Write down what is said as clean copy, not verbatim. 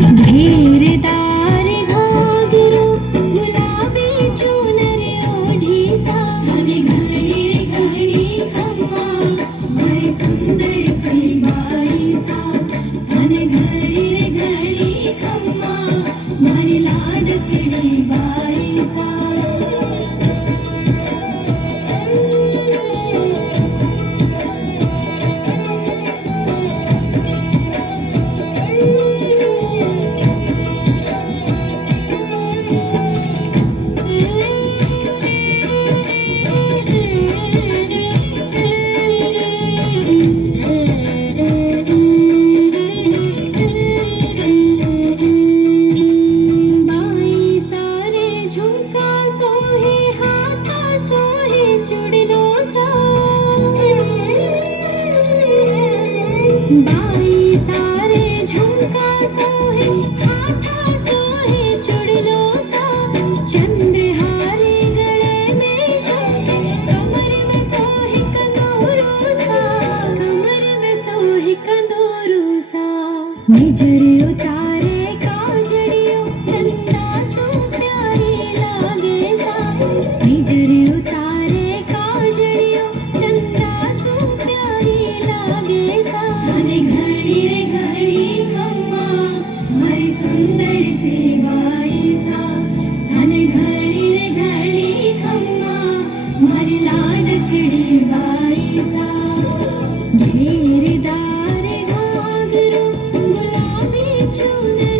घेरदार घागरो गुलाबी चुनर ओढी सा घडी घडी घडी खम्मा भरी सुंदर सी बाई सा घडी घडी खम्मा भरी लाडकडी बाई सा बाई सारे झुमका सोहे हाथा सोहे चुड़लो सा चंद्रहारे गले में झुमके कमर में सोहे कंदूरू सा कमर में सोहे कंदूरू सा निजर उतारे काजड़ियो चंदा सो प्यारी लागे सा निजर उतारे काजड़ियो चंदा सो प्यारी लागे सा घड़ी रे घड़ी खम्मा भरी सुंदर सी बाई सा घड़ी रे घड़ी खम्मा भरी लाडकड़ी बाई सा घेरदार घाघरो गुलाबी चुनर